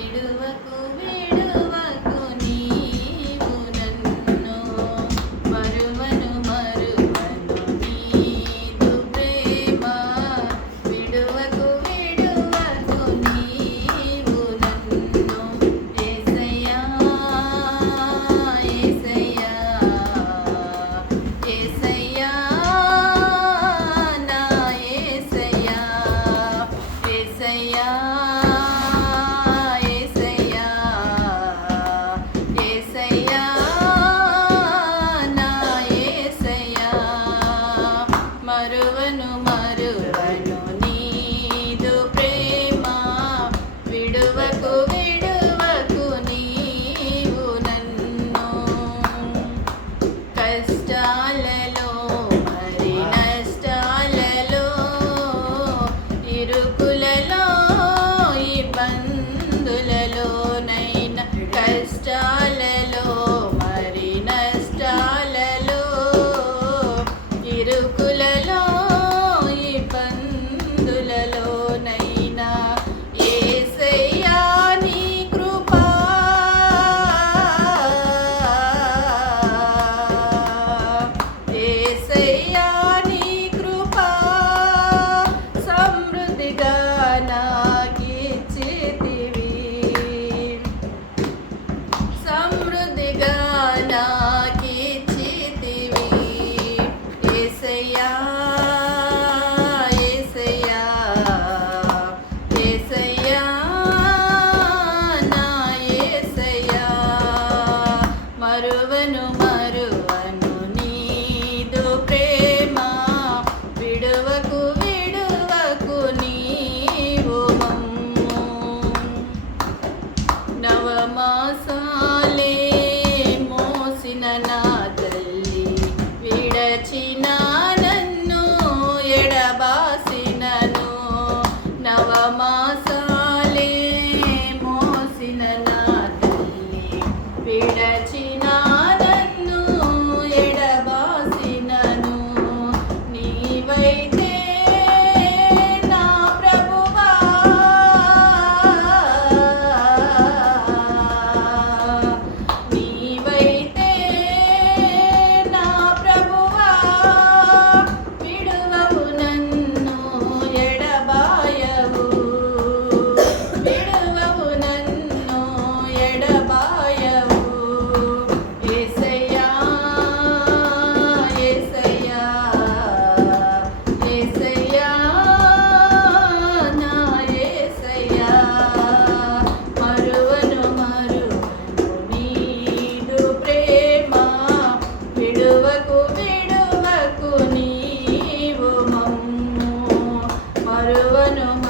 విడువకు வருவனுமா మరువను మరువను నీదు ప్రేమ విడువకు విడువకు నీవు నవమాసం no